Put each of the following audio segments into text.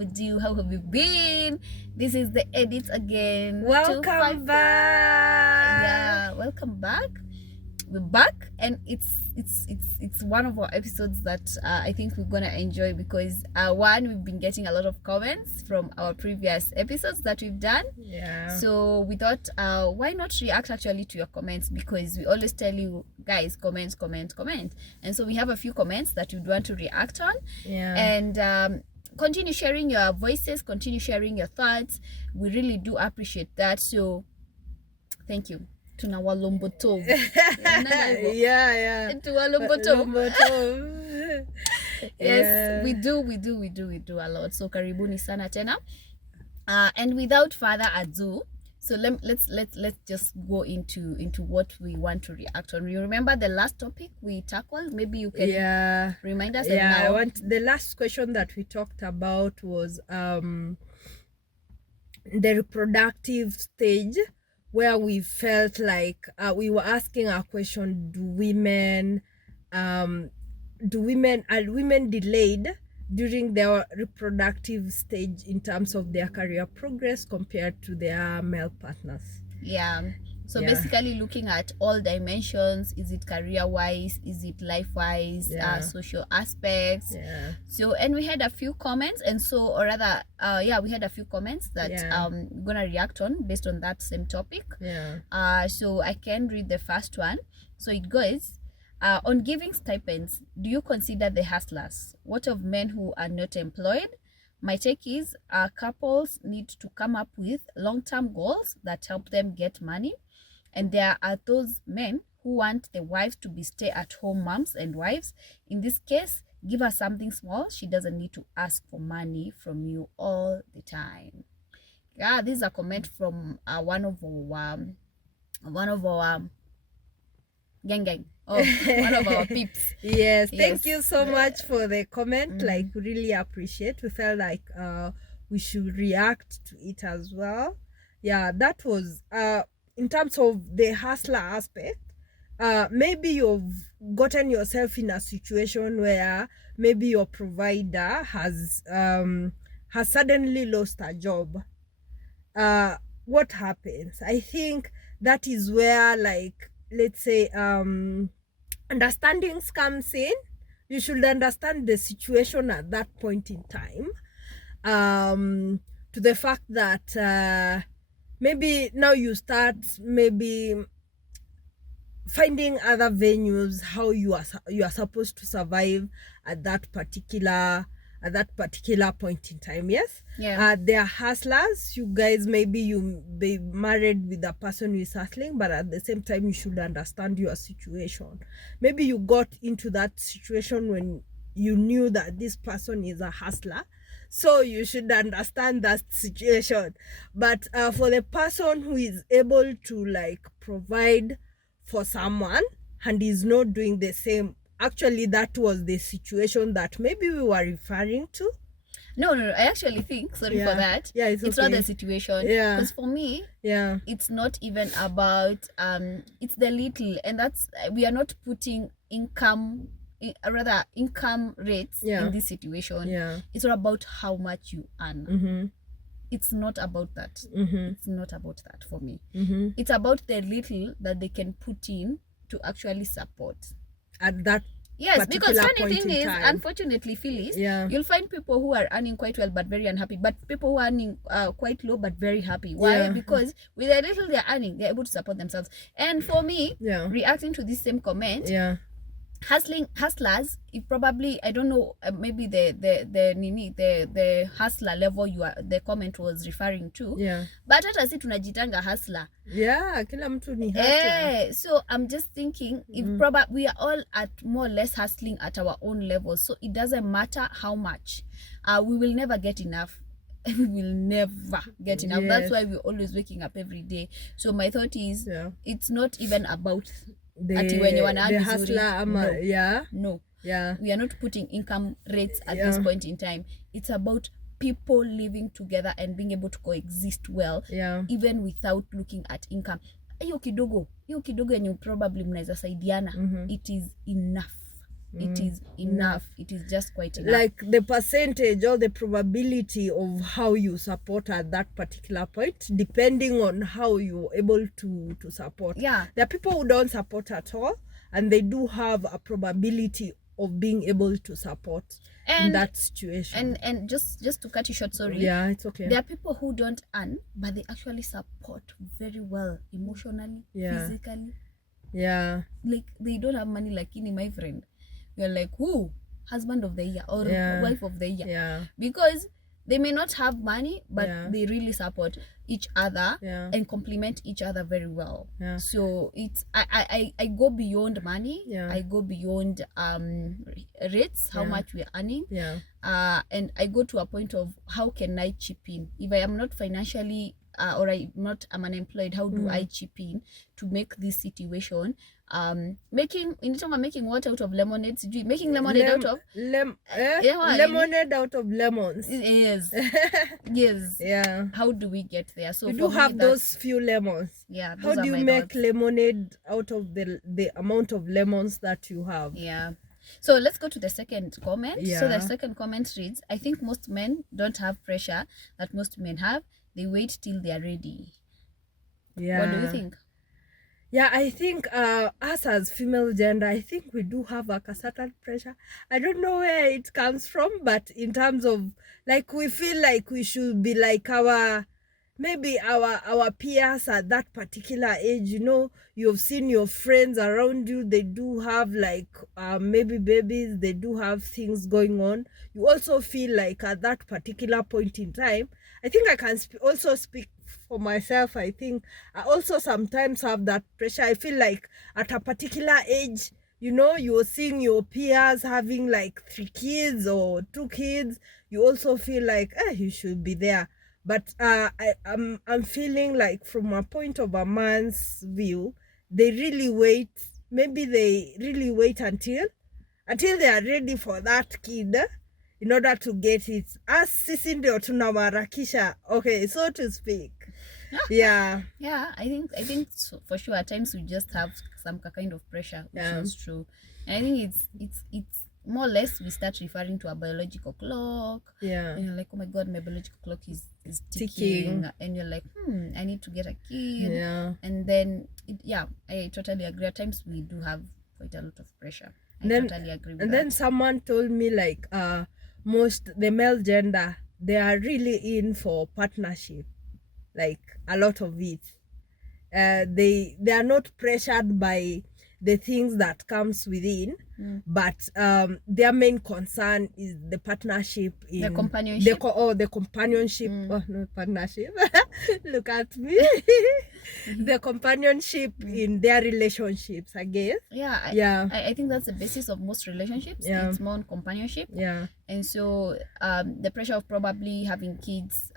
we do? How have you been? This is the edits again. Welcome back. Yeah, welcome back. We're back, and it's one of our episodes that I think we're gonna enjoy because one, we've been getting a lot of comments from our previous episodes that we've done. Yeah. So we thought, why not react actually to your comments, because we always tell you guys comment, and so we have a few comments that we'd want to react on. Yeah. And continue sharing your voices, continue sharing your thoughts. We really do appreciate that. So thank you. Tunawalombotov. Yeah. Tunawalombotov. Yes, we do a lot. So karibuni sana tena. And without further ado, so let's just go into what we want to react on. You remember the last topic we tackled? Maybe you can remind us. Yeah, the last question that we talked about was the reproductive stage, where we felt like we were asking our question: are women delayed during their reproductive stage in terms of their career progress compared to their male partners? Yeah. So basically looking at all dimensions. Is it career wise? Is it life wise? Social aspects. Yeah. So, and we had a few comments, and so, or rather, we had a few comments that we're gonna react on based on that same topic. Yeah. So I can read the first one. So it goes, on giving stipends, do you consider the hustlers? What of men who are not employed? My take is, couples need to come up with long-term goals that help them get money. And there are those men who want the wives to be stay-at-home moms and wives. In this case, give her something small. She doesn't need to ask for money from you all the time. Yeah, this is a comment from one of our gang. Oh, one of our peeps. Yes, thank you so much for the comment. Like, really appreciate. We felt like we should react to it as well. Yeah, that was in terms of the hustler aspect. Maybe you've gotten yourself in a situation where maybe your provider has suddenly lost a job. What happens? I think that is where, like, let's say understandings comes in. You should understand the situation at that point in time, to the fact that maybe now you start maybe finding other venues how you are supposed to survive at that particular point in time. Yes. Yeah. They are hustlers. You guys, maybe you be married with a person who is hustling, but at the same time you should understand your situation. Maybe you got into that situation when you knew that this person is a hustler, so you should understand that situation. But for the person who is able to, like, provide for someone and is not doing the same, actually that was the situation that maybe we were referring to. No, I actually think, sorry for that. Yeah, it's not the situation. Yeah. Because for me, it's not even about it's the little, and that's, we are not putting income rates in this situation. Yeah. It's all about how much you earn. It's not about that. It's not about that for me. It's about the little that they can put in to actually support at that. Yes, because funny thing is, unfortunately, Phyllis, you'll find people who are earning quite well but very unhappy, but people who are earning quite low but very happy. Why? Because with the little they're earning, they're able to support themselves. And for me, reacting to this same comment, hustlers, if probably, I don't know, maybe the hustler level the comment was referring to, but hata si tunajitanga hustler, kila mtu ni hustler. So I'm just thinking, if we are all at more or less hustling at our own level, so it doesn't matter how much, we will never get enough. We will never get enough. That's why we're always waking up every day. So my thought is, it's not even about the hustler. No. We are not putting income rates at this point in time. It's about people living together and being able to coexist well, even without looking at income. Hiyo kidogo yenye probably mnaweza saidiana, it is enough. it is enough. It is just quite enough. Like the percentage or the probability of how you support at that particular point, depending on how you're able to support. Yeah. There are people who don't support at all, and they do have a probability of being able to support in that situation. And just to cut you short, sorry. Yeah, it's okay. There are people who don't earn, but they actually support very well emotionally, physically. Yeah. Like they don't have money, like in my friend. You're like, who? Husband of the year or wife of the year. Yeah. Because they may not have money, but they really support each other and complement each other very well. Yeah. So it's I go beyond money. Yeah. I go beyond rates, how much we're earning. Yeah. And I go to a point of how can I chip in if I am not financially or I'm unemployed. How do I chip in to make this situation making what out of lemonade? Making lemonade out of lemonade out of lemons. Yes. Yes. Yeah. How do we get there? So you do have those few lemons. Yeah. How do you make lemonade out of the amount of lemons that you have? Yeah. So let's go to the second comment. Yeah. So the second comment reads, I think most men don't have pressure that most men have. They wait till they are ready. Yeah. What do you think? Yeah, I think us as female gender, I think we do have a certain pressure. I don't know where it comes from, but in terms of, like, we feel like we should be like maybe our peers at that particular age. You know, you've seen your friends around you, they do have like maybe babies, they do have things going on. You also feel like at that particular point in time, I think I can also speak for myself. I think I also sometimes have that pressure. I feel like at a particular age, you know, you're seeing your peers having like 3 kids or 2 kids. You also feel like you should be there. But I'm feeling like from a point of a man's view, they really wait. Maybe they really wait until they are ready for that kid in order to get it. As sisi ndio tunawaharakisha, okay, so to speak. Yeah. Yeah, I think so, for sure at times we just have some kind of pressure, which is true. And I think it's more or less we start referring to a biological clock. Yeah. And you're like, oh my god, my biological clock is ticking. And you're like, I need to get a kid. Yeah. And then I totally agree. At times we do have quite a lot of pressure. Totally agree with and that. then someone told me like the male gender, they are really in for partnership, like a lot of it. They are not pressured by the things that comes within, but their main concern is the partnership in the companionship. The companionship. Oh, no, partnership. Look at me. The companionship in their relationships, I guess. I think that's the basis of most relationships. It's more on companionship. And so the pressure of probably having kids,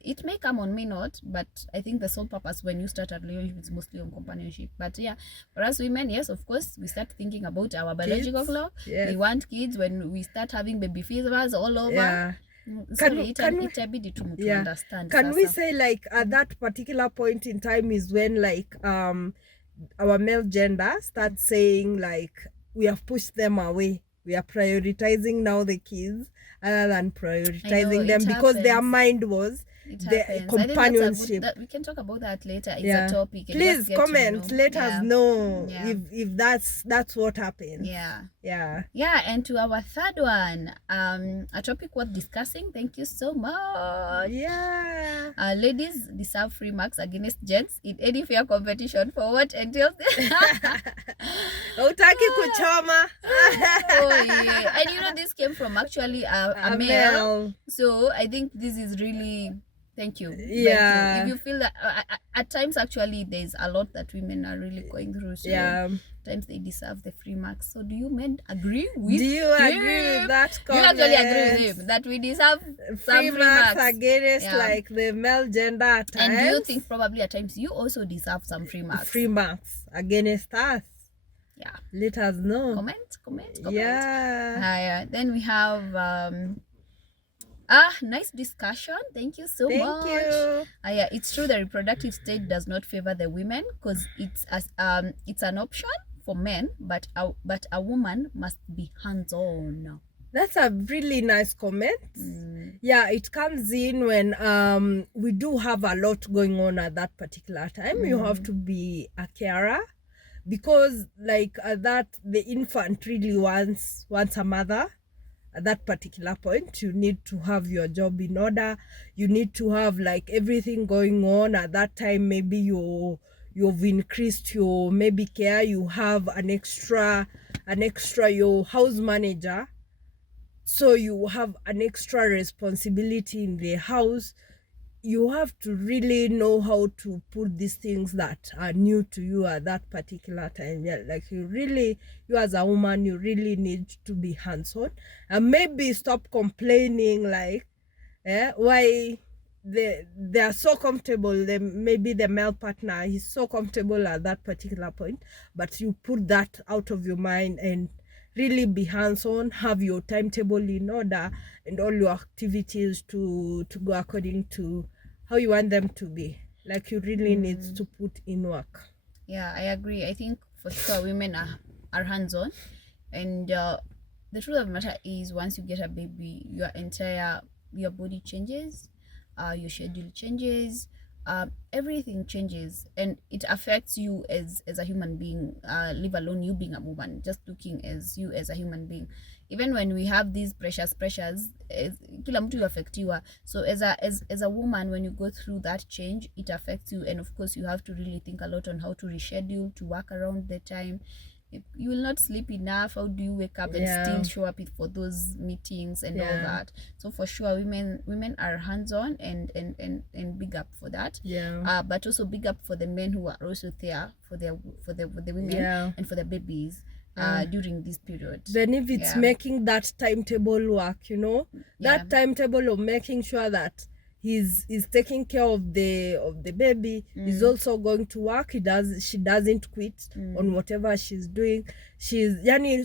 it may come on, may not, but I think the sole purpose when you start a relationship is mostly on companionship. But for us women, yes, of course, we start thinking about our biological clock. We want kids when we start having baby fevers all over. Can we say like at that particular point in time is when like our male gender starts saying like we have pushed them away, we are prioritizing now the kids other than prioritizing them because their mind was the companionship. We can talk about that later. It's a topic. Please comment. Let us know if that's what happened. And to our third one, a topic worth discussing. Thank you so much. Ladies deserve free marks against gents in any fair competition for what entails. Utaki kuchoma. And you know this came from actually a male. So I think this is really Thank you. Yeah. If you feel that at times actually there's a lot that women are really going through, so times they deserve the free marks. So do you men agree with Do you agree with that comment? Do you actually agree with him that we deserve some free marks against like the male gender at times? And do you think probably at times you also deserve some free marks? Free marks against us? Yeah. Let us know. Comment. Yeah. Then we have nice discussion. Thank you so much. Thank you. It's true the reproductive stage does not favor the women because it's an option for men, but a woman must be hands-on. That's a really nice comment. Yeah, it comes in when we do have a lot going on at that particular time. You have to be a carer, because like that the infant really wants a mother. At that particular point, you need to have your job in order. You need to have like everything going on at that time. Maybe you've increased your maybe care. You have an extra your house manager, so you have an extra responsibility in the house. You have to really know how to put these things that are new to you at that particular time. Yeah, like you as a woman, you really need to be hands-on, and maybe stop complaining like why they are so comfortable. Maybe the male partner is so comfortable at that particular point, but you put that out of your mind and really be hands-on, have your timetable in order and all your activities to go according to how you want them to be. Like you really need to put in work. Yeah, I agree. I think for sure women are hands-on, and the truth of the matter is, once you get a baby, your body changes, your schedule changes, everything changes, and it affects you as a human being, leave alone you being a woman, just looking as you as a human being. Even when we have these pressures, kila mtu affectiwa. So as a woman, when you go through that change, it affects you, and of course you have to really think a lot on how to reschedule, to work around the time. You will not sleep enough. How do you wake up and still show up for those meetings and all that? So for sure, women are hands-on, and big up for that. But also big up for the men who are also there for the women and for the babies during this period. Then if it's making that timetable work, that timetable of making sure that he's taking care of the baby, he's also going to work. She doesn't quit on whatever she's doing. She's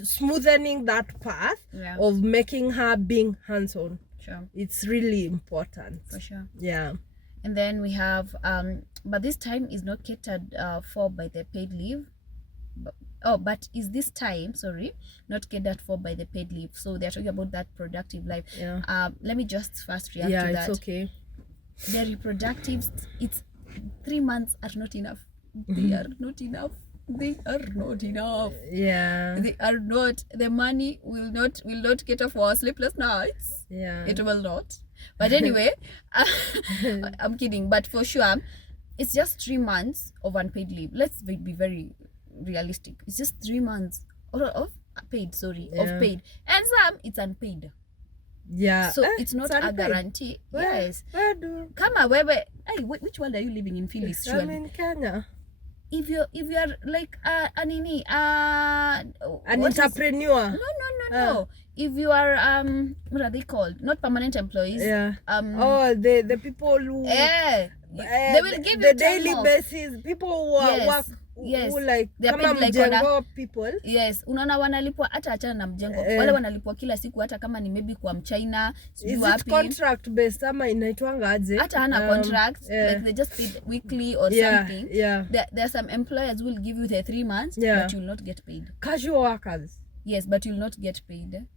smoothing that path of making her being hands-on. Sure. It's really important. For sure. Yeah. And then we have but this time is not catered for by the paid leave. But is this time, not catered for by the paid leave? So they're talking about that productive life. Let me just first react to that. Yeah, it's okay. The reproductives, it's 3 months are not enough. They are not enough. They are not enough. Yeah. They are not. The money will not cater for our sleepless nights. Yeah. It will not. But anyway, I'm kidding. But for sure, it's just 3 months of unpaid leave. Let's be very realistic. It's just 3 months of paid. Of paid, and some it's unpaid. Yeah. So it's not a guarantee. Yes. Come on, which world are you living in, Phyllis? I'm in Kenya. If you're like an entrepreneur. No. If you are what are they called? Not permanent employees. Yeah. The people who they will give the you daily basis. People who work. Yes. Like kama mjengo people. Yes, unaona wanalipwa hata achana na mjengo. Wale wanalipwa kila siku, hata kama ni maybe kwa mchina, is it contract based ama inaitwanga aje? Hata hana contract, like they just paid weekly or something. Yeah. There are some employers who will give you the 3 months, but you will not get paid. Casual workers. Yes, but you will not get paid.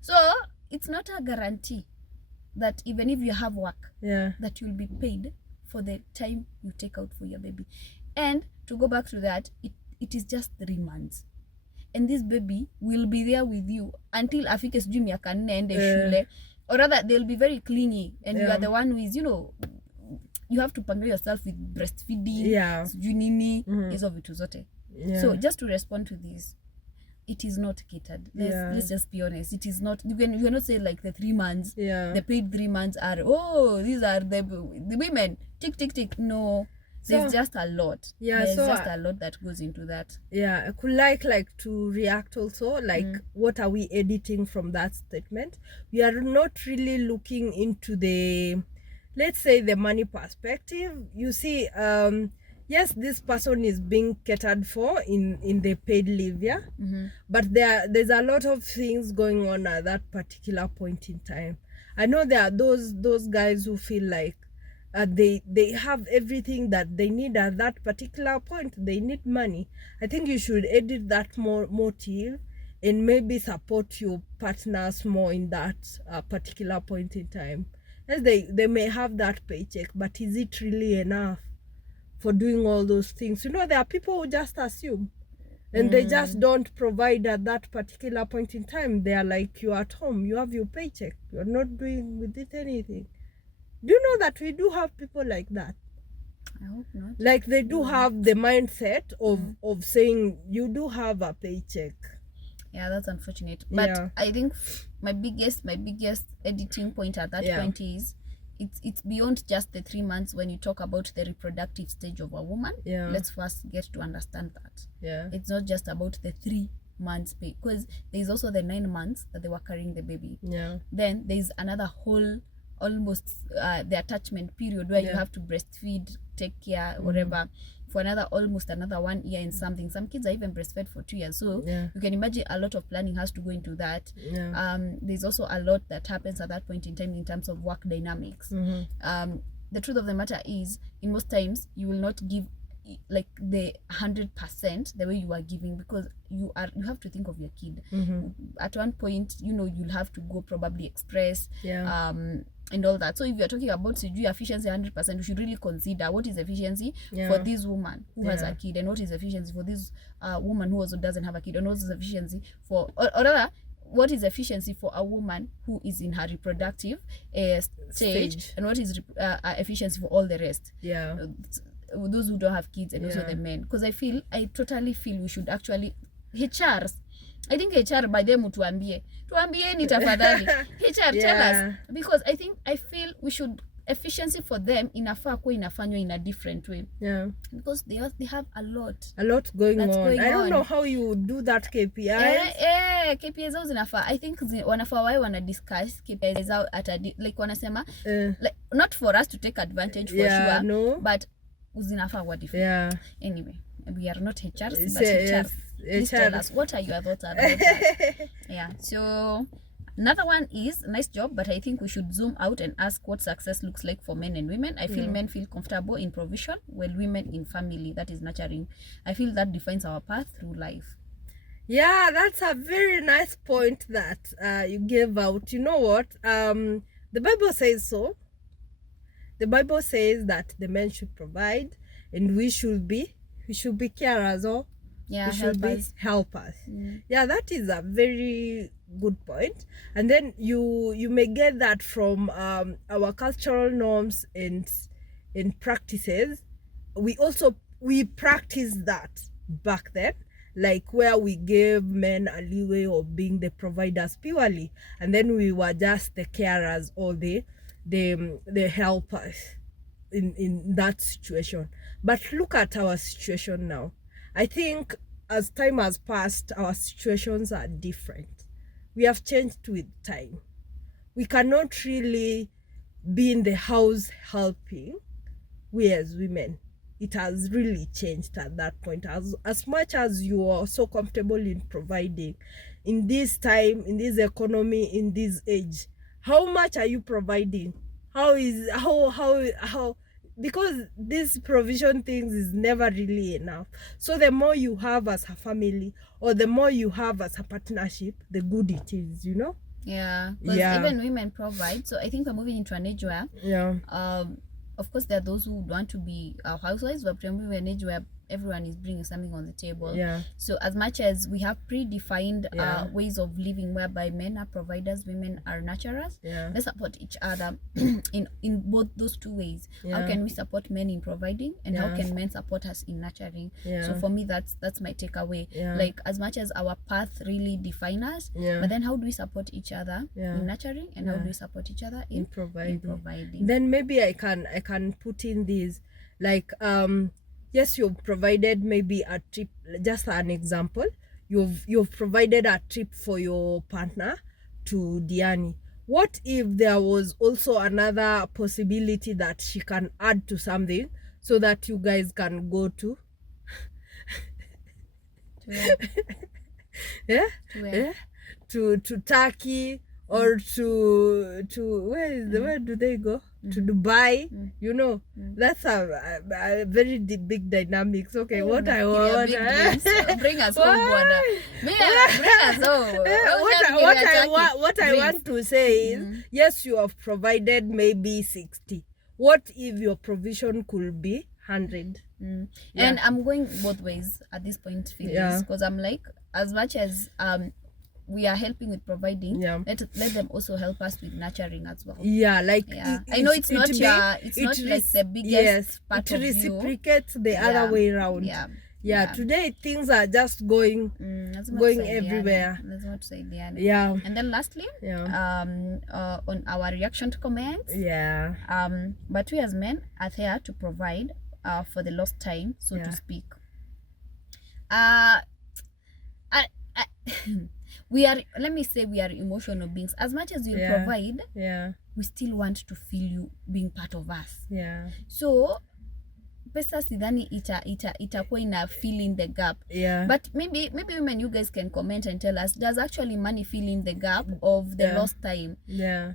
So it's not a guarantee that even if you have work, that you'll be paid for the time you take out for your baby. And to go back to that, it is just 3 months, and this baby will be there with you until afike sijui miaka 4 ende shule, or rather they'll be very clingy, and you are the one who is, you have to pamper yourself with breastfeeding, sijui nini, hizo vitu zote. So just to respond to this, it is not catered. Let's just be honest. It is not. You cannot say like the 3 months, the paid 3 months are, these are the women, tick. No. There's just a lot. There's just a lot that goes into that. Yeah, I could like to react also. Like, what are we editing from that statement? We are not really looking into the, let's say, the money perspective. You see, yes, this person is being catered for in the paid leave, but there's a lot of things going on at that particular point in time. I know there are those guys who feel like they have everything that they need at that particular point. They need money. I think you should edit that more motive and maybe support your partners more in that particular point in time. Yes, they may have that paycheck, but is it really enough for doing all those things? You know, there are people who just assume and they just don't provide at that particular point in time. They are like, you're at home, you have your paycheck, you're not doing with it anything. Do you know that we do have people like that? I hope not. Like they do have the mindset of saying you do have a paycheck. Yeah, that's unfortunate. But I think my biggest editing point at that point is it's beyond just the 3 months when you talk about the reproductive stage of a woman. Let's first get to understand that. It's not just about the 3 months pay, because there's also the 9 months that they were carrying the baby. Then there's another whole almost the attachment period where you have to breastfeed, take care, whatever, for almost another 1 year and something. Some kids are even breastfed for 2 years, so you can imagine a lot of planning has to go into that. There's also a lot that happens at that point in time in terms of work dynamics. The truth of the matter is, in most times you will not give like the 100% the way you are giving, because you have to think of your kid. At one point, you know, you'll have to go probably express and all that. So if you're talking about efficiency 100%, we should really consider what is efficiency for this woman who has a kid, and what is efficiency for this woman who also doesn't have a kid, and what is efficiency for, or rather, what is efficiency for a woman who is in her reproductive stage, and what is efficiency for all the rest. Those who don't have kids, and also the men. Because I totally feel we should actually, HRs, I think HR by them tuambieni tafadhali. HR tell us, because I feel we should, efficiency for them inafaa kuwa inafanywa in a different way, because they have a lot going on. I don't know how you do that KPIs. KPIs zao zinafaa, I think wanafaa wao wana discuss KPIs zao at a, like wanasema like, not for us to take advantage for sure, no, but uzinafaa wa different. Anyway, we are not HRs, but HRs. Please tell us, what are your thoughts about that? So another one is, nice job, but I think we should zoom out and ask what success looks like for men and women. I feel men feel comfortable in provision, while women in family, that is nurturing. I feel that defines our path through life. Yeah, that's a very nice point that you gave out. You know what? The Bible says so. The Bible says that the men should provide, and we should be carers, or we should be helpers. Yeah, that is a very good point. And then you may get that from our cultural norms and practices. We practice that back then, like where we gave men a leeway of being the providers purely, and then we were just the carers or the helpers in that situation. But look at our situation now. I think as time has passed, our situations are different. We have changed with time. We cannot really be in the house helping, we as women. It has really changed at that point. As much as you are so comfortable in providing, in this time, in this economy, in this age, how much are you providing? How because this provision things is never really enough. So the more you have as a family, or the more you have as a partnership, the good it is, you know. Because even women provide. So I think we're moving into an age where of course there are those who want to be housewives, but we're moving to an age where everyone is bringing something on the table. So as much as we have predefined ways of living whereby men are providers, women are nurturers, let's support each other in both those two ways. How can we support men in providing, and how can men support us in nurturing? So for me, that's my takeaway. Like, as much as our path really define us, but then how do we support each other in nurturing, and how do we support each other in providing? Then maybe I can put in this, like yes, you've provided maybe a trip, just an example. You've provided a trip for your partner to Diani. What if there was also another possibility that she can add to something, so that you guys can go to to Turkey, or to where do they go? To Dubai, you know. That's a very big dynamics. Okay, what I want. Bring us home, Bwana. Bring us home. What I want to say is, yes, you have provided maybe 60. What if your provision could be 100? And I'm going both ways at this point, Phyllis, because I'm like, as much as we are helping with providing, let them also help us with nurturing as well. I know it's not like the biggest part of you. It reciprocates the other way around. Today things are just going everywhere. And then lastly, on our reaction to comments, but we as men are there to provide for the lost time, so to speak. We are, let me say, we are emotional beings. As much as you provide, we still want to feel you being part of us. So pesa sidhani itakuwa ina fill in the gap. But maybe women, you guys can comment and tell us, does actually money fill in the gap of the lost time?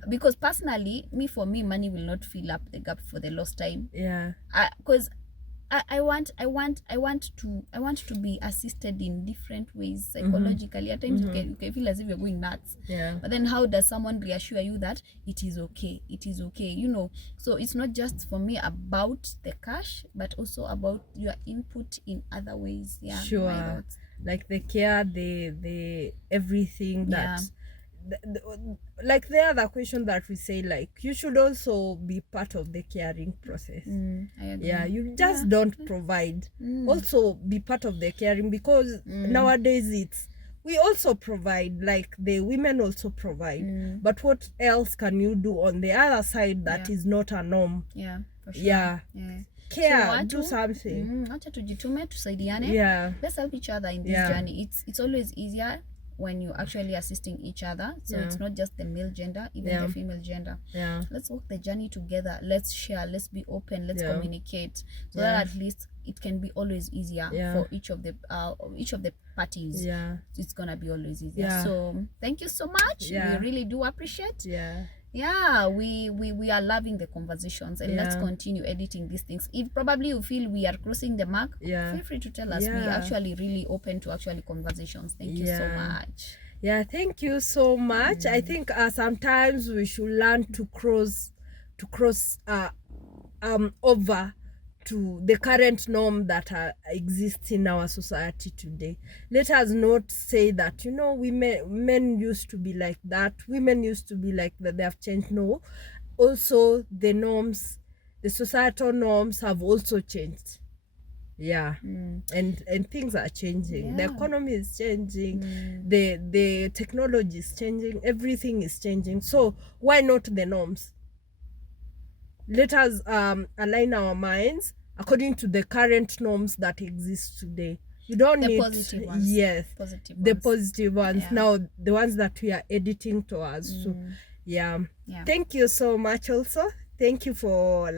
Because personally, for me money will not fill up the gap for the lost time. Because I want to be assisted in different ways psychologically. At times you can feel as if you're going nuts. But then how does someone reassure you that it is okay, you know? So it's not just for me about the cash, but also about your input in other ways. Like the care, the everything that like the other question that we say, like, you should also be part of the caring process. I agree. You just don't provide, also be part of the caring, because nowadays we also provide, like the women also provide, but what else can you do on the other side that is not a norm? For sure. Care, so do something. Acha tujitume, tusaidiane. Let's help each other in this journey. It's always easier when you're actually assisting each other. So it's not just the male gender, even the female gender. Let's walk the journey together. Let's share, let's be open, let's communicate, so that at least it can be always easier for each of the parties. It's gonna be always easier. So thank you so much. We really do appreciate. We are loving the conversations, and let's continue editing these things. If probably you feel we are crossing the mark, feel free to tell us. We're actually really open to actually conversations. Thank you so much. Thank you so much. I think sometimes we should learn to cross over to the current norm that exists in our society today. Let us not say that, men used to be like that, women used to be like that, they have changed. No, also the norms, the societal norms have also changed. And things are changing. The economy is changing. The technology is changing. Everything is changing. So why not the norms? Let us align our minds according to the current norms that exist today. You don't need positive ones. The positive ones. Now the ones that we are editing towards. So thank you so much. Also, thank you for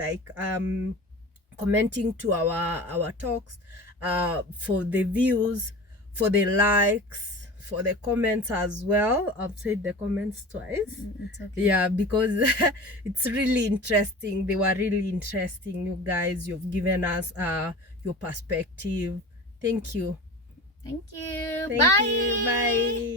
commenting to our talks, for the views, for the likes, for the comments as well. I've said the comments twice. It's okay. Because it's really interesting. They were really interesting, you guys. You've given us your perspective. Thank you. Thank you. Bye.